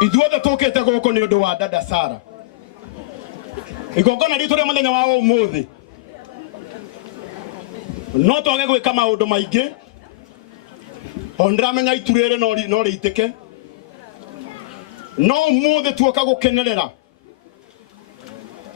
Ithuothe tukite guku ni undu wa dada Sara. Igongona ritu ria muthenya wa umuthi no twage gwika maundu maingi ondramenya iturire no riitike no umuthi tuoka gukenerera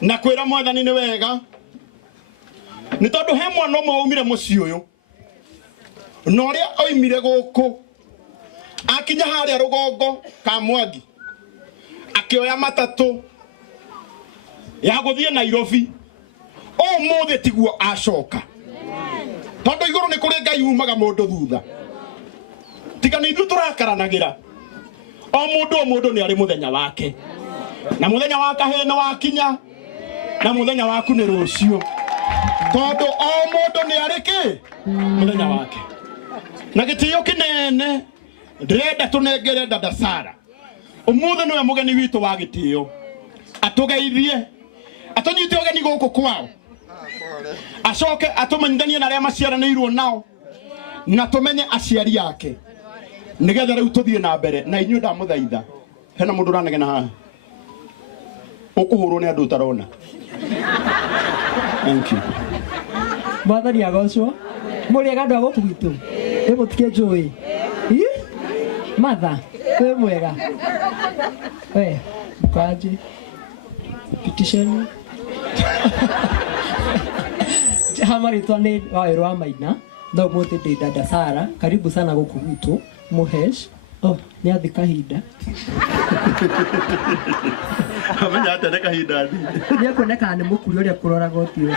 na kwira mwathani ni wega ni tondu he mwana umwe umire mucii uyu no ria oimire guku akinya haria rugongo ka Mwangi akioya matatu ya guthie Nairobi umuthi tiguo acoka tondu iguru ni kuri Ngai umaga mundu thutha tiga ni ithu turakaranagira o mundu ni ari muthenya wake na muthenya wa kahena wakinya na muthenya waku ni rucio tondu o mundu ni ari ki muthenya wake na gitio kinene ndirenda tunengere dada Sara umuthi niwe mugeni witu wa gitio atugeithie atunyite ugeni guku kwao acoke atumenyithanie na aria maciaranirwo nao na tumenye aciari yake nigetha riu tuthie na mbere na inyu ndamuthaitha hena mundu ranegena haha ukuhurwo ni andu utarona. Thank you. Mwathani agocwo muri gandu agoku gitu imutike njui matha we mwega we mkaji petition hamari twani wairo wa Maina ndo muthi ndi dada Sara karibu sana guku gitu muhesh ni athi kahinda amenya atene kahinda ni kuoneka ni mukuri uria kuroraga utiu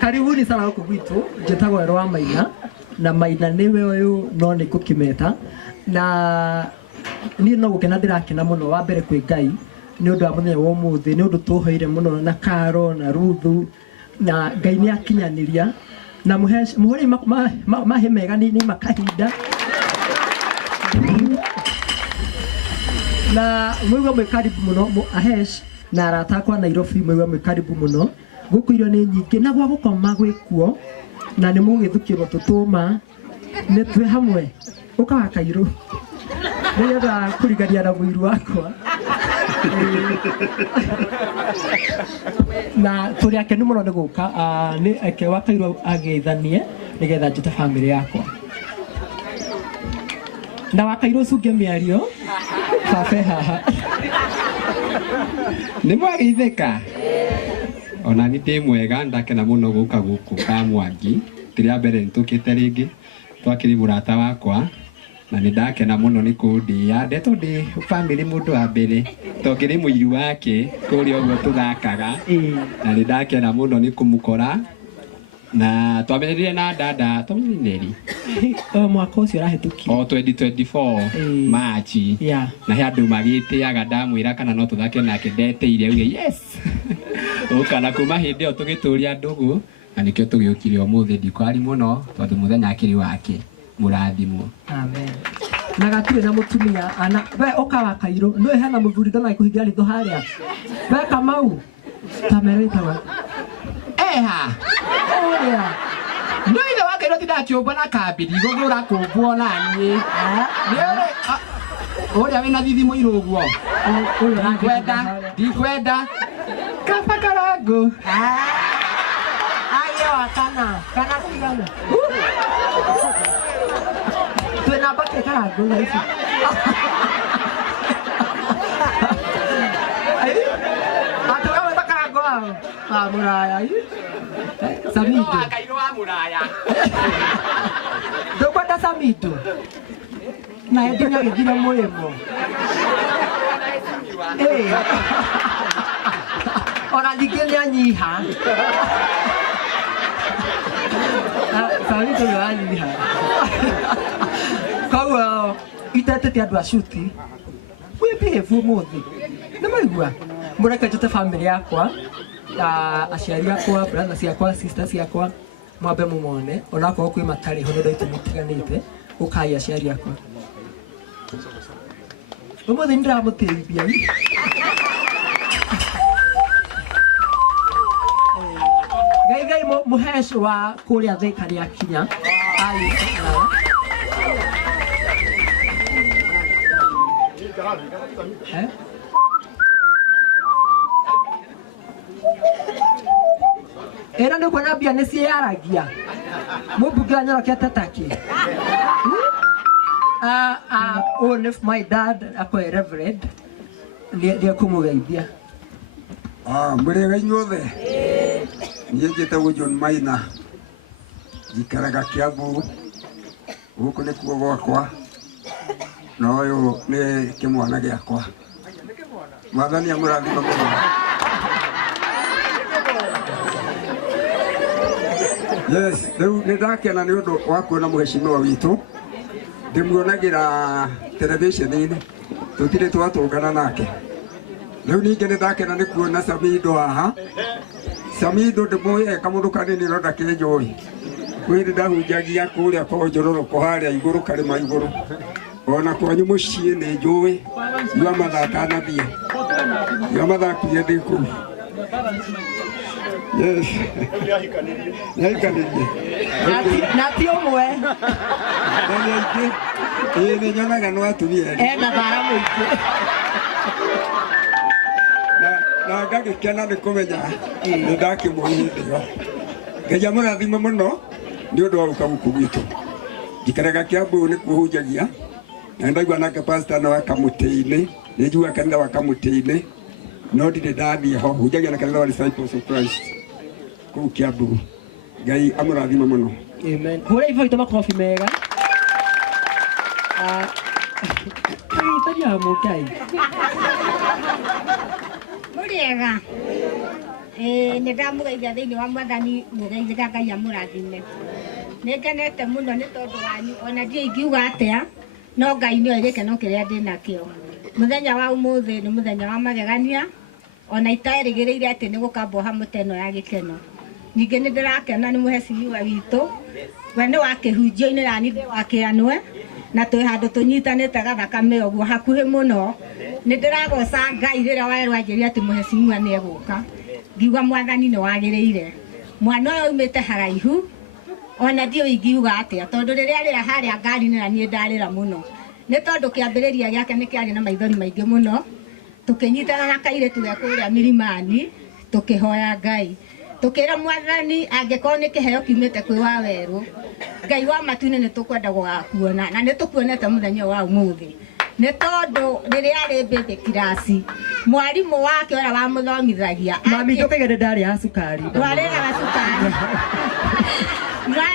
karibuni sana guku gitu njitagwo wairo wa Maina na Maina niwe uyu no ni kukimeta na ni no gukena ndirakena muno wa mbere kwi Ngai ni undu wa muthenya wa umuthi ni undu tuhoire muno na Karo na Ruthu na Ngai ni akinyaniria na muhuri mahe mega ni makahinda na mwiwa mwikaribu muno ahesh na arata kwa Nairobi mwiwa mwikaribu muno guku irio ni nyingi na gwa gukoma gwikuo na ni mugithukirwo tutuma ni twe hamwe ukaga Kairu nigetha kurigania na muiru wakwa na turi akenu muno ni guka ni ake wa Kairu ageithanie nigetha njite family yakwa na wa Kairu cuge miario fafe haha ni mwageitheka ona ni ndi mwega ndakena muno guka guku ka Mwangi tiria mbere ntukite ringi twakiri murata wakwa na ni ndakena muno ni kundia ndeto ndi family mundu wa mbere tongiri muiru wake kuri ogwo tuthakaga na ni ndakena muno ni kumukora na twamenyire na dada tomineri mwaka ucio rahituki 2024 March na he andu magitiaga ndamwira kana no tuthake nake ndeteire uge yes ukana kuma hindi o tugituria ndugu na nikio tugiukire umuthi ndikwari muno tondu muthenya akiri wake murathimwo amen na gatire na mutumia ana we ukawa Kairu no hena muthuri ndona ikuhingira ritho haria we Kamau tameretaga eha oya no ile wake no tidakiomba na kabiri gogora kumbwo nani oria wina thithimo iruguo ndikwenda kapa karago ayo kana kigana twena bake karago na isi atugawe bakarago muraya Samido Kairu wa muraya dokwenda Samido na edinya githira mulimo ona dikinya nyiha Samido ya nyiha kawa itatete andu acuti wipevu muthi na maigua mureka njite family yakwa aciari akwa brother ciakwa sisters ciakwa mwambe mumone onakorwo kwi matari ho ndo itumitiganite ukai aciari akwa umuthi ndiramuteithia Uyu muhesh wa kuria Thika ni akinya. Era nä kuona mbia nä ciaragia må mbunge wa Nyoroke Tataki. Nä my dad akwe reverend nä ekå må geithia. Må rä ega inyuothe niä njä tagwo John Maina njikaraga Kiambu gå kå nä kuo gwakwa na å yå nä kä mwana gä akwa mwathani amå rathima må no. Yes, rĩu nĩ ndakena nĩ ũndũ wa kuona mũheshimiwa witũ ndĩmuonagĩra television-inĩ tũtirĩ twatũngana nake. Rĩu ningĩ nĩ ndakena nĩ kuona Samido haha. Samido ndĩmũĩ kamũndũ kanini no ndakĩnjũĩ. Kwĩ hĩndĩ ndahunjagia kũrĩa kwa Njororoko harĩa igũrũ karĩma igũrũ. Ona kwanyu mũciĩ nĩ njũĩ iwa mathaka nathiĩ. Iwa mathakire ndĩ kũu. Yes. Nati ũmwe. Nĩ nyonaga no atumia. Ena thara mũingĩ. Na ngagĩkena nĩ kũmenya nĩ ndakĩmũĩ hĩndĩ ĩyo. Ngai amũrathime mũno nĩ ũndũ wa gũka gũkũ gwitũ. Njikaraga Kiambu nĩ kũhunjagia na ndaigua nake pastor wa kamũtĩ-inĩ nĩ njugaga kanitha wa kamũtĩ-inĩ no ndirĩ ndathiĩ ho hunjagia na kanitha wa Disciples of Christ kũu Kiambu. Ngai amũrathime mũno. Amen. Hũra ibo itũ makobi mega. Tari Mũngai. Mũrĩega. Nĩ ndamũgeithia thĩinĩ wa Mwathani mũgeithĩka Ngai amũrathime. Nĩ ngenete mũno nĩ tondũ wanyu ona ndiĩ ingiuga atĩa no Ngai nĩoĩ gĩkeno kĩrĩa ndĩ nakĩo. Mũthenya wa ũmũthĩ nĩ mũthenya wa magegania ona itaerĩgĩrĩire atĩ nĩ gũkamba hamwe ĩno ya gĩkeno. Ningĩ nĩ ndĩrakena nĩ mũheshimiwa witũ we nĩ wa kĩhunjio-inĩ na niĩ wa kĩanwe na twĩ handũ tũnyitanĩte gathakame ũguo hakuhĩ mũno. Nĩ ndĩragoca Ngai rĩrĩa werwo anjĩria atĩ mũheshimiwa nĩ egũka. Ngiuga Mwathani nĩ wagĩrĩire. Mwana ũyũ oimĩte haraihu ona ndiũ ingiuga atĩa tondũ rĩrĩa arĩra harĩa ngari-inĩ na niĩ ndarĩra mũno. Nĩ tondũ kĩambĩrĩria gĩake nĩ kĩarĩ na maithori maingĩ mũno. Tũkĩnyitana na kairĩtu gĩa kũrĩa Milimani tũkĩhoya Ngai. Tũkĩra Mwathani angĩkorwo nĩ kĩheo kiumĩte kwĩ wa werũ. Ngai wa matu-inĩ nĩ tũkwenda gũgakuona na nĩ tũkuonete mũthenya wa ũmũthĩ. Nĩ tondũ rĩrĩa arĩ mbĩmbĩ kirasi mwarimũ wake ũrĩa wamũthomithagia. Mami ndũkĩgere ndarĩ ya cukari. Ndwarĩraga cukari.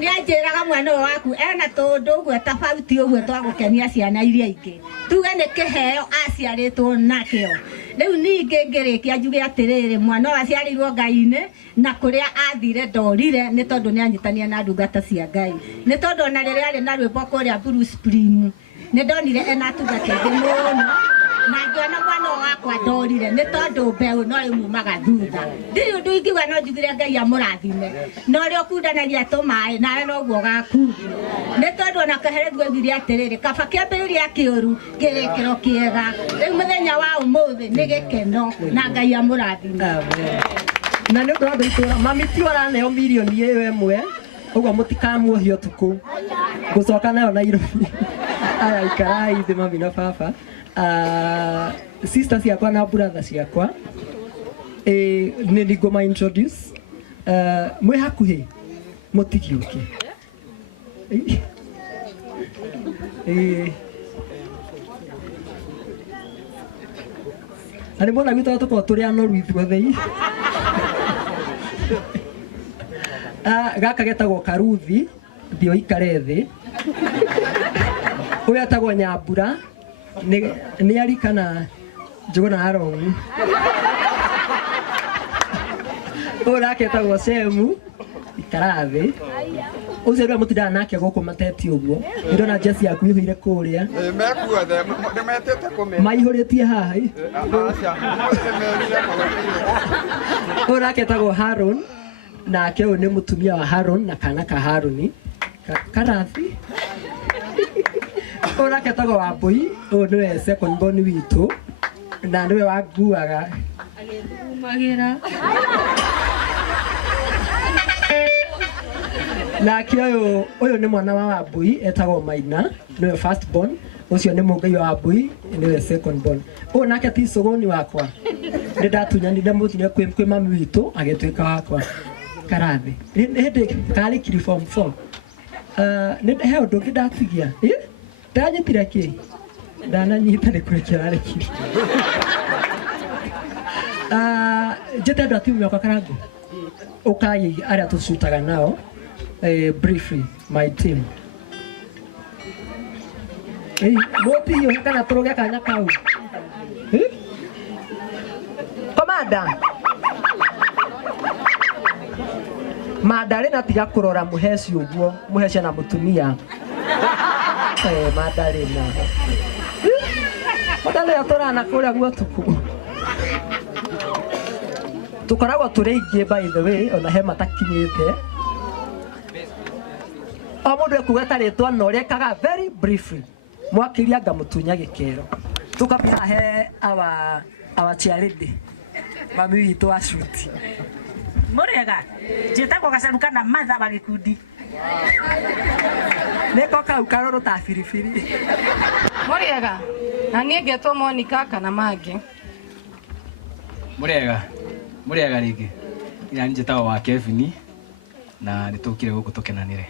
Nĩ anjĩraga mwana ũyũ waku ena tũndũ ũguo tofauti ũguo twa gũkenia ciana iria ingĩ. Tuge nĩ kĩheo aciarĩtwo nakĩo. Rĩu ningĩ ngĩrĩkia njuge atĩrĩrĩ mwana ũyũ aciarĩirwo Ngai-inĩ na kũrĩa athire ndorire nĩ tondũ nĩ anyitania na ndungata cia Ngai. Nĩ tondũ ona rĩrĩa arĩ na rwĩmbo kũrĩa Blue Spring nĩ ndonire ena tungata ingĩ mũno na ngĩona mwana ũyũ wakwa ndorire nĩ tondũ mbeũ no yumaga thutha. Ndirĩ ũndũ ingiuga no njugire Ngai amũrathime no ũrĩa ũkundanagia tũmaĩ nawe noguo gaku. Nĩ tondũ ona Kaherethu oigire atĩrĩrĩ kaba kĩambĩrĩria kĩũru kĩrĩkĩro kĩega. Rĩu mũthenya wa ũmũthĩ nĩ gĩkeno na Ngai amũrathime. Na nĩ ũndũ wa andũ itũra mami ti araneo mirioni ĩyo ĩmwe ũguo mũtikamuohio ũtukũ ngũcoka nayo Nairobi. Aya ikarai thĩ mami na baba. Sister ciakwa na brother ciakwa nĩ ngũma introduce mwĩ hakuhĩ mũtigiũke. Arĩ mbona gwitũ tũkorwo tũrĩ anoru ithuothe. Gaka getagwo Karuthi thiĩ ũikare thĩ. Ũyũ etagwo Nyambura nĩ arikana Njũgũna Harũni. Ũyũ nake etagwo Shemu ikara thĩ. Ũcio rĩu mũtindaga nake gũkũ mateti ũguo. Ndĩrona njeci yaku ĩihũire kũrĩa. Mekuothe ndĩmetĩte kũmenya. Maihũrĩtie haha. Ũyũ nake etagwo Harũn nake ũyũ nĩ mũtumia wa Harũn na kana ka Harũni Karathi. Ũyũ nake etagwo Wambũi ũyũ nĩwe second born witũ na nĩwe wanguaga agĩthumagĩra. Na kĩoyo ũyũ nĩ mwana wa Wambui etagwo Maina, nĩwe first born, ũcio nĩ Mũngai wa Wambui, nĩwe second born. Ũyũ nake ti cũgũni wakwa. Nĩ ndatunyanire mũthenya kwĩ mami witũ agĩtuĩka wakwa. Karathi. Hĩndĩ karĩkiri form 4. Nĩ he ũndũ ũngĩ ndatigia. Ndanyitire kĩ? Ndananyita nĩ kũrĩ kĩrarĩkiri. Njĩte andũ a timu yakwa Karangu. Ũkai arĩa tũcutaga nao. Briefly, my team. Mũtio kana tũroge kanya kau. Komanda. Madarena tiga kũrora mũheci ũguo, mũheci na mũtumia. Madarena. Madarena tũrana kũrĩa guotuku. Tukoragwo tũrĩ ingĩ by the way, ona he matakinyĩte. O mũndũ ekuga tarĩtwa na ũrĩa ekaga very briefly. Mwakiria ngamutunya gĩkero. Tukapita he our charity. Mami witũ wa shoot. Mũrĩega, njĩtagwo Gaceruka na matha wa gĩkundi. Nĩko kau karũrũ ta biribiri. Mũrĩega, na niĩ ngetwo Monica kana mangĩ. Mũrĩega rĩngĩ. Ina nĩ njĩtagwo wa Kevin na nĩtũkire gũkũ tũkenanĩre.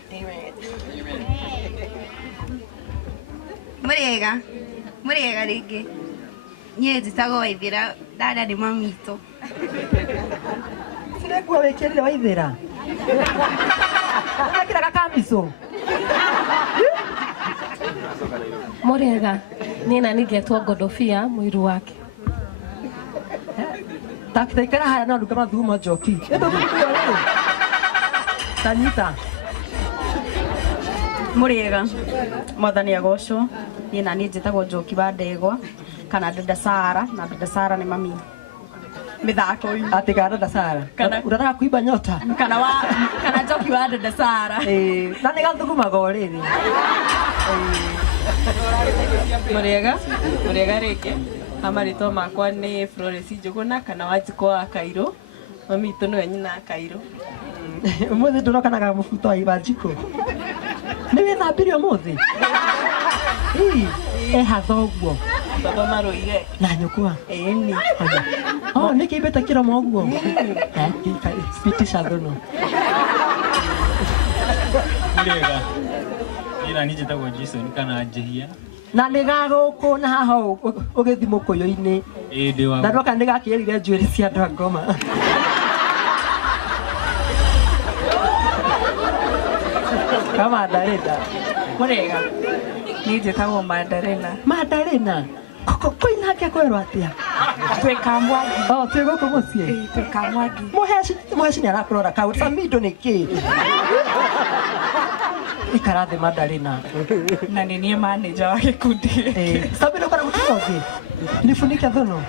Mũrĩega rĩngĩ. Niĩ njĩtagwo Waithĩra, dada nĩ mami witũ. Sirekuwa wekĩrire Waithĩra. Wekĩra gakamiso. Mũrĩega, niĩ na nĩngetwo Godofia mũiru wake. Takitaikara haya na nduka mathuma njoki. Tanyita. Mũrĩega, mwathani agocwo. Niĩ na niĩ njĩtagwo Njoki wa Ndegwa kana dada Sara, na dada Sara nĩ mami mithako yu. Ati kana dada Sara. Unataka kuiba nyota? Kana Njoki wa dada Sara. Na nĩ gathugumaga ũrĩrĩ. Mũrĩega rĩngĩ. Amarĩtwa makwa nĩ Florence Njũgũna kana Wanjikũ wa Kairũ. Mami witũ nĩwe nyina wa Kairũ. Ũmũthĩ ndũrokanaga mũbuto wa Wanjikũ. Nĩ wĩthambirie ũmũthĩ? Ehatha ũguo. Baba marũire. Na nyũkwa? Ĩni. Nĩkĩ ibĩte kĩroma ũguo? Pitisha thũno. Mũrĩega. Ina niĩ njĩtagwo Jason kana Njehia. Na nĩ gagũkũ na haha ũgĩthi mũkũyũ-inĩ. Ndĩ wa. Na ndoka nĩ gakĩrire njuĩrĩ cia andũ a Ngoma. Kama Madarena. Mũrĩega. Niĩ njĩtagwo Madarena. Madarena. Kũina hake kwerwo atĩa? Twĩka Mwangi. Twĩ gũkũ mũciĩ? Twĩka Mwangi. Mũheci nĩ arakũrora kau. Samido nĩ kĩ? Ikara thĩ Madarena. Na nĩ niĩ manager wa gĩkundi. Samido kana mũtumia ũngĩ? Nifunike thũno.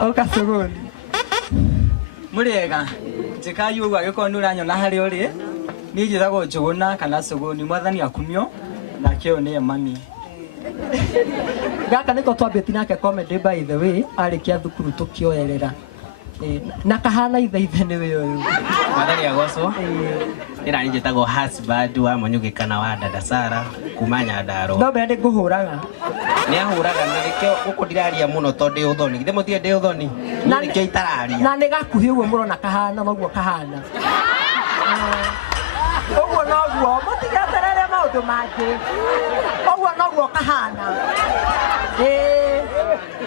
Oka sogoni. Mũrĩega. Njĩkayu ũguo agĩkorwo nĩ ũranyona harĩa ũrĩ. Niĩ njĩtagwo Njũgũna kana Sogoni, mwathani akumio na kĩo nĩye mami. Gaka nĩko twambĩti nake comedy by the way, arĩkia thukuru tũkĩoerera. Na kahana ithe nĩwe ũyũ. Mwathani agocwo. Ĩra niĩ njĩtagwo husband wa Mũnyugi kana wa dada Sara kuma Nyandarua. No mbere ngũhũraga. Nĩ ahũraga na gĩkĩo gũkũ ndiraria mũno tondũ ndĩ ũthoni. Githĩ mũtiĩ ndĩ ũthoni? Na nĩkĩo itararia. Na nĩ gakuhĩ ũguo mũrona kahana noguo kahana. Ũguo noguo mũtigaterere maũndũ mangĩ. Ũguo noguo kahana.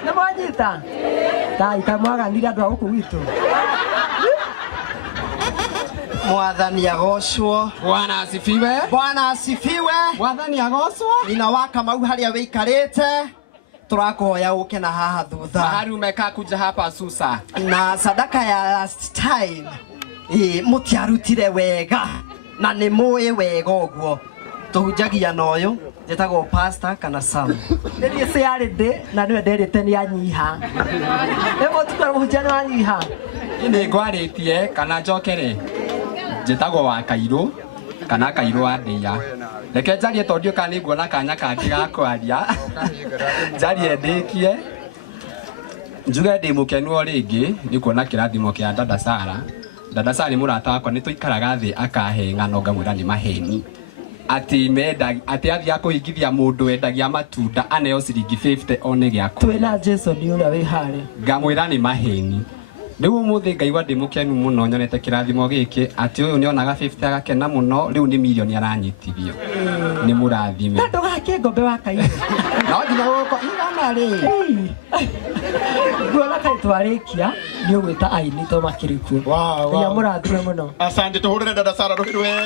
Nĩ mwanyita? Tai kamwaganire andũ a gũkũ gwitũ. Mwathani agocwo. Bwana asifiwe. Bwana asifiwe. Mwathani agocwo. Nyina wa Kamau harĩa wĩikarĩte. Turakuhoya ũke na haha thutha. Mahali umekaa kuja hapa Susa. Na sadaka ya last time. Mũtiarutire wega. Na nĩ mũĩ wega ũguo. Tũhunjagia na ũyũ. Njĩtagwo pastor kana Sam. Nĩniĩ ciarĩndĩ na nĩwe nderĩte nĩ anyiha. Nĩguo tukora mũhunjia nĩ wanyiha. Nĩ ngwarĩtie kana njokere. Njĩtagwo wa Kairũ kana Kairũ wa Ndĩya. Reke njarie tondũ ndiũka nĩ nguona kanya kangĩ ga kwaria. Njarie ndĩkie. Njuge ndĩ mũkenu o rĩngĩ nĩ kuona kĩrathimo kĩa dada Sara dada Sara nĩ mũrata wakwa nĩ tũikaraga thĩ akahe ng'ano ngamwĩra nĩ maheni ati athiaga kũhingithia mũndũ wendagia matunda aneo ciringi 50 one gĩa kũrĩa. Twĩna Jason ũrĩa wĩ harĩa ngamwĩra nĩ maheni. Rĩu ũmũthĩ ngaigua ndĩ mũkenu mũno nyonete kĩrathimo gĩkĩ atĩ ũyũ nĩonaga 50 agakena mũno rĩu nĩ mirioni aranyitithio nĩ mũrathime. Ndũgake ngombe wa Kairũ no nginya gũkũ igana rĩ nguona kaĩ twarĩkia nĩ ũgwĩta aini to makĩrĩkuo. Wow, ya mũrathime mũno. Asante, tuhũrĩre dada Sara rũhĩ rwega.